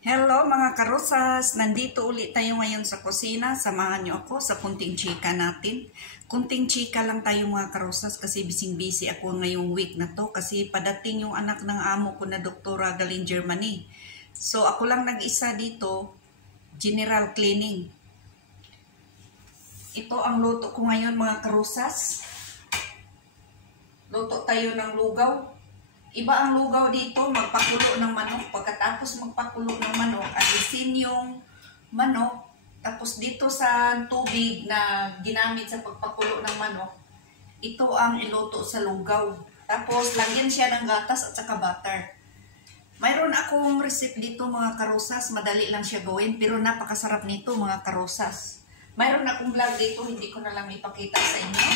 Hello mga karosas! Nandito ulit tayo ngayon sa kusina. Samahan niyo ako sa kunting chika natin. Kunting chika lang tayo mga karosas kasi bising-busy ako ngayong week na to kasi padating yung anak ng amo ko na doktora galing Germany. So ako lang nag-isa dito, general cleaning. Ito ang luto ko ngayon mga karosas. Luto tayo ng lugaw. Iba ang lugaw dito, magpakulo ng manok. Pagkatapos magpakulo ng manok, alisin yung manok. Tapos dito sa tubig na ginamit sa pagpakulo ng manok, ito ang iluto sa lugaw. Tapos lagyan siya ng gatas at saka butter. Mayroon akong recipe dito mga karosas, madali lang siya gawin, pero napakasarap nito mga karosas. Mayroon akong vlog dito, hindi ko na lang ipakita sa inyo.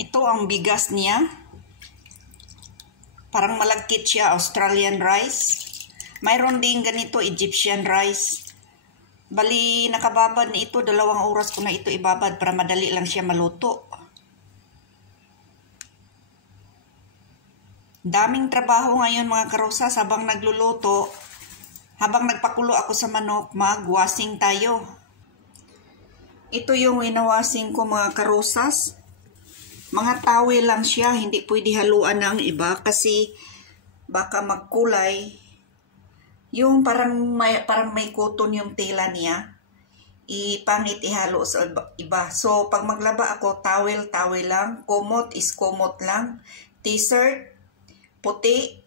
Ito ang bigas niya. Parang malagkit siya, Australian rice. Mayroon din ganito, Egyptian rice. Bali, nakababad na ito. 2 oras ko na ito ibabad para madali lang siya maluto. Daming trabaho ngayon mga karosas habang nagluluto. Habang nagpakulo ako sa manok, magwasing tayo. Ito yung winawasing ko mga karosas. Mga towel lang siya, hindi pwede haluan ng iba kasi baka magkulay. Yung parang may cotton yung tela niya, ipangit ihalo sa iba. So pag maglaba ako, towel lang, kumot is kumot lang, t-shirt, puti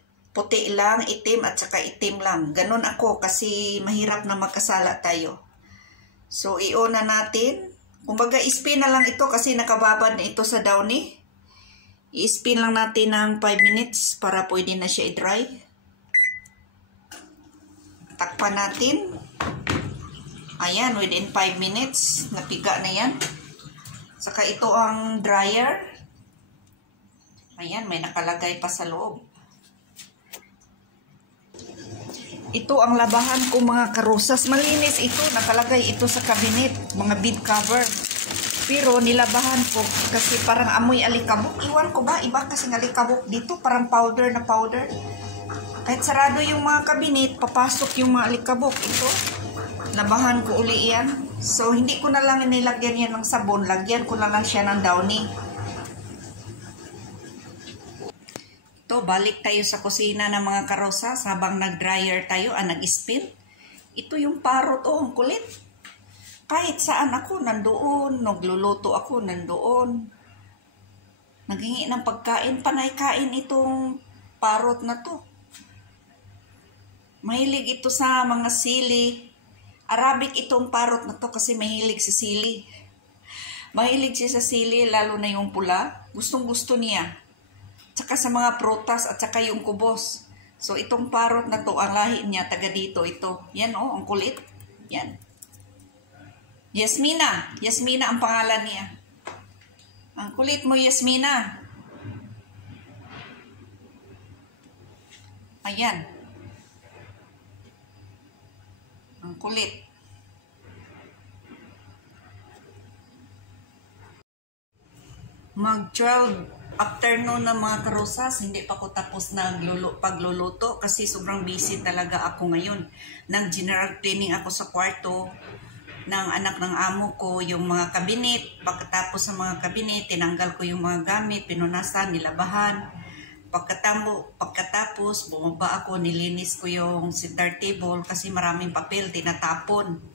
lang, itim at saka itim lang. Ganon ako kasi mahirap na magkasala tayo. So iuna natin. Kumbaga, i-spin na lang ito kasi nakababad na ito sa downy. I-spin lang natin ng 5 minutes para pwede na siya i-dry. Takpan natin. Ayan, within 5 minutes, napiga na yan. Saka ito ang dryer. Ayan, may nakalagay pa sa loob. Ito ang labahan ko mga karosas. Malinis ito. Nakalagay ito sa cabinet. Mga bed cover. Pero nilabahan ko kasi parang amoy alikabok. Iwan ko ba? Iba kasi alikabok dito. Parang powder na powder. Kahit sarado yung mga cabinet, papasok yung mga alikabok. Ito. Labahan ko uli yan. So hindi ko na lang nilagyan yan ng sabon. Lagyan ko na lang siya ng downy. Balik tayo sa kusina ng mga karosas habang nag-dryer tayo, nag-spin. Ito yung parrot, ang kulit. Kahit saan ako, nandoon. Nagluluto ako, nandoon. Naghingi ng pagkain, panay-kain itong parrot na to. Mahilig ito sa mga sili. Arabic itong parrot na to kasi mahilig sa sili. Mahilig siya sa sili, lalo na yung pula. Gustong-gusto niya. Tsaka sa mga prutas at saka yung kubos. So itong parrot na to, ang lahi niya, taga dito ito. Yan ang kulit. Yan. Yasmina. Yasmina ang pangalan niya. Ang kulit mo, Yasmina. Ayan. Ang kulit. Mag-12 afternoon na mga karosas, hindi pa ako tapos na pagluluto kasi sobrang busy talaga ako ngayon. Nag-general cleaning ako sa kwarto ng anak ng amo ko, yung mga kabinet. Pagkatapos sa mga kabinet, tinanggal ko yung mga gamit, pinunasan, nilabahan. Pagkatapos, bumaba ako, nilinis ko yung center table kasi maraming papel, tinatapon.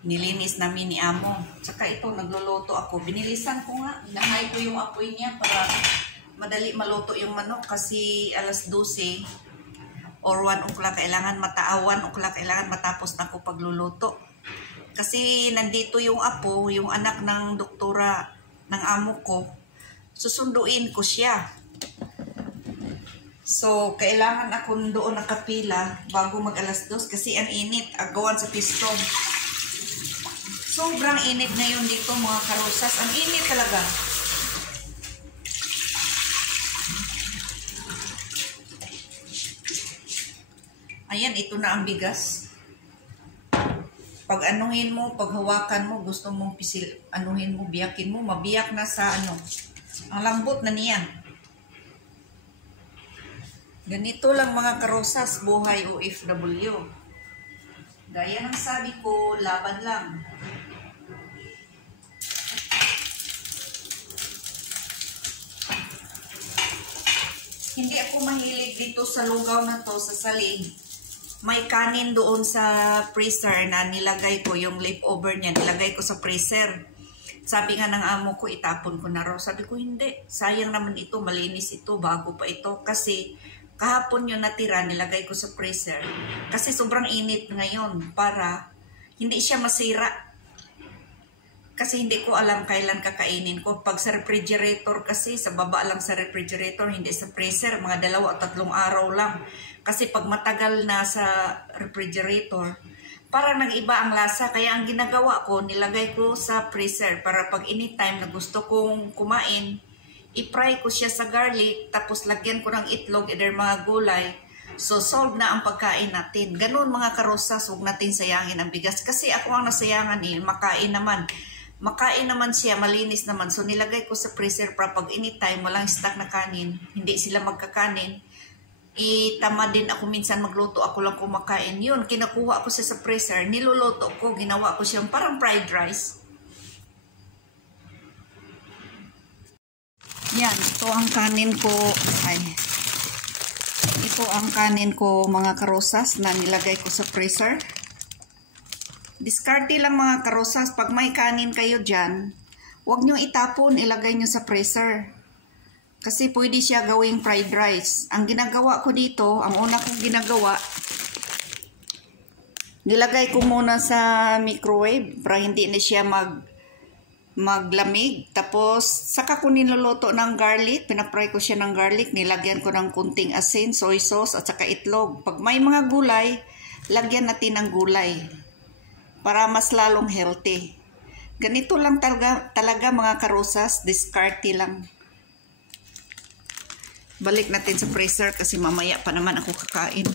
Nilinis namin ni amo. Tsaka ito, nagluluto ako. Binilisan ko nga. Inahay ko yung apoy niya para madali maluto yung manok kasi alas 12 or 1 o'clock kailangan 1 o'clock kailangan matapos na ako pagluluto. Kasi nandito yung apo, yung anak ng doktora ng amo ko. Susunduin ko siya. So, kailangan ako doon nakapila bago mag alas 2 kasi ang init, agawan sa piston. Sobrang init ngayon dito mga karosas. Ang init talaga. Ayan, ito na ang bigas. Pag anuhin mo, pag hawakan mo, gusto mong anuhin mo, biyakin mo, mabiyak na sa ano. Ang lambot na niya. Ganito lang mga karosas, buhay OFW. Gaya ng sabi ko, laban lang. Hindi ako mahilig dito sa lugaw na to, sa salig. May kanin doon sa freezer na nilagay ko, yung leftover niya, nilagay ko sa freezer. Sabi nga ng amo ko, itapon ko na raw. Sabi ko, hindi. Sayang naman ito, malinis ito, bago pa ito. Kasi kahapon yung natira, nilagay ko sa freezer. Kasi sobrang init ngayon para hindi siya masira. Kasi hindi ko alam kailan kakainin ko. Pag sa refrigerator kasi, sa baba lang sa refrigerator, hindi sa freezer. Mga 2 o 3 araw lang. Kasi pag matagal na sa refrigerator, parang nag-iba ang lasa. Kaya ang ginagawa ko, nilagay ko sa freezer para pag anytime na gusto kong kumain, i-fry ko siya sa garlic, tapos lagyan ko ng itlog, either mga gulay. So, solve na ang pagkain natin. Ganun mga karosas, huwag natin sayangin ang bigas. Kasi ako ang nasayangan makain naman. Makain naman siya, malinis naman. So, nilagay ko sa freezer para pag anytime, walang stock na kanin, hindi sila magkakanin. Tamad din ako minsan magluto, ako lang kumakain. Yun, kinakuha ko siya sa freezer, niluluto ko, ginawa ko siyang parang fried rice. Yan, ito ang kanin ko. Ito ang kanin ko mga karosas na nilagay ko sa freezer. Diskarte lang mga karosas, pag may kanin kayo dyan, huwag nyo itapon, ilagay nyo sa freezer. Kasi pwede siya gawing fried rice. Ang ginagawa ko dito, ang una kong ginagawa, nilagay ko muna sa microwave para hindi na siya maglamig. Tapos, saka ko niluluto ng garlic. Pinapry ko siya ng garlic. Nilagyan ko ng kunting asin, soy sauce, at saka itlog. Pag may mga gulay, lagyan natin ng gulay para mas lalong healthy. Ganito lang talaga mga karosas, diskarte lang. Balik natin sa freezer kasi mamaya pa naman ako kakain.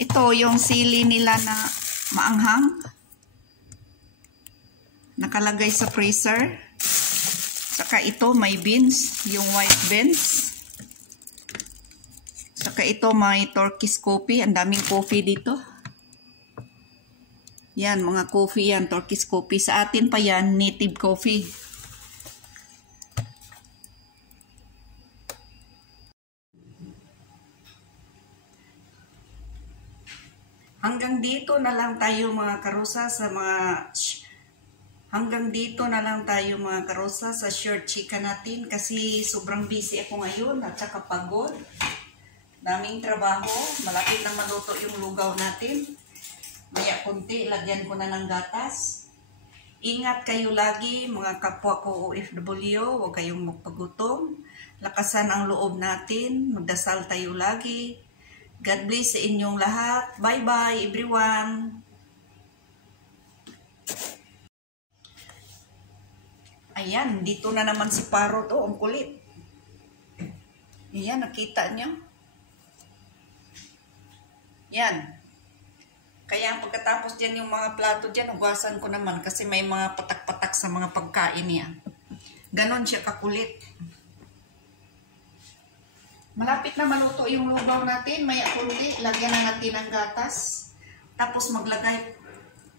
Ito yung sili nila na maanghang. Nakalagay sa freezer. Saka ito may beans, yung white beans. Saka ito may Turkish coffee. Ang daming coffee dito. Yan, mga coffee yan, Turkish coffee. Sa atin pa yan, native coffee. Hanggang dito na lang tayo mga karosa sa short chika natin kasi sobrang busy ako ngayon at saka pagod. Daming trabaho, malapit na maluto yung lugaw natin. Maya kunti, lagyan ko na ng gatas. Ingat kayo lagi mga kapwa ko OFW, huwag kayong magpagutom. Lakasan ang loob natin, magdasal tayo lagi. God bless sa inyong lahat. Bye-bye everyone. Ayan, dito na naman si Parrot. Oh, ang kulit. Ayan, nakita niyo? Yan. Kaya pagkatapos dyan yung mga plato dyan, hugasan ko naman kasi may mga patak-patak sa mga pagkain niya. Ganon siya kakulit. Malapit na maluto yung lugaw natin. Maya kunti, lagyan na natin ng gatas. Tapos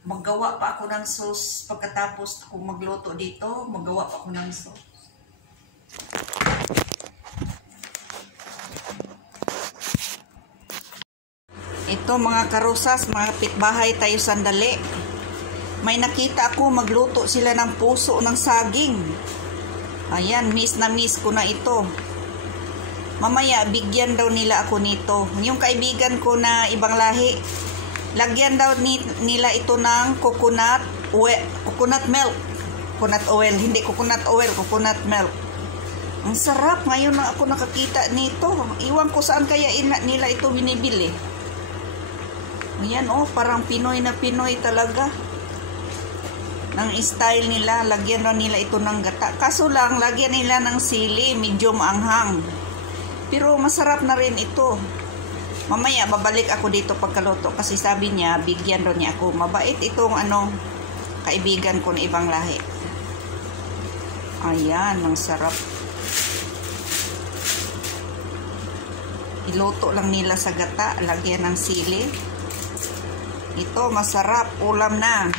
maggawa pa ako ng sauce. Pagkatapos kung magluto dito, maggawa pa ako ng sauce. Ito mga karosas, mga pitbahay tayo sandali. May nakita ako, magluto sila ng puso ng saging. Ayan, miss na miss ko na ito. Mamaya, bigyan daw nila ako nito. Yung kaibigan ko na ibang lahi, lagyan daw nila ito ng coconut milk. Coconut oil, hindi coconut oil, coconut milk. Ang sarap, ngayon na ako nakakita nito. Iwan ko saan kaya nila ito binibili. Ayan oh, parang Pinoy na Pinoy talaga. Ng style nila, lagyan daw nila ito ng gata. Kaso lang, lagyan nila ng sili, medyo maanghang. Pero masarap na rin ito. Mamaya, babalik ako dito pagkaluto kasi sabi niya, bigyan daw niya ako. Mabait itong kaibigan ko na ibang lahi. Ayan, ang sarap. Iluto lang nila sa gata, lagyan ng sili. Ito masarap, ulam na.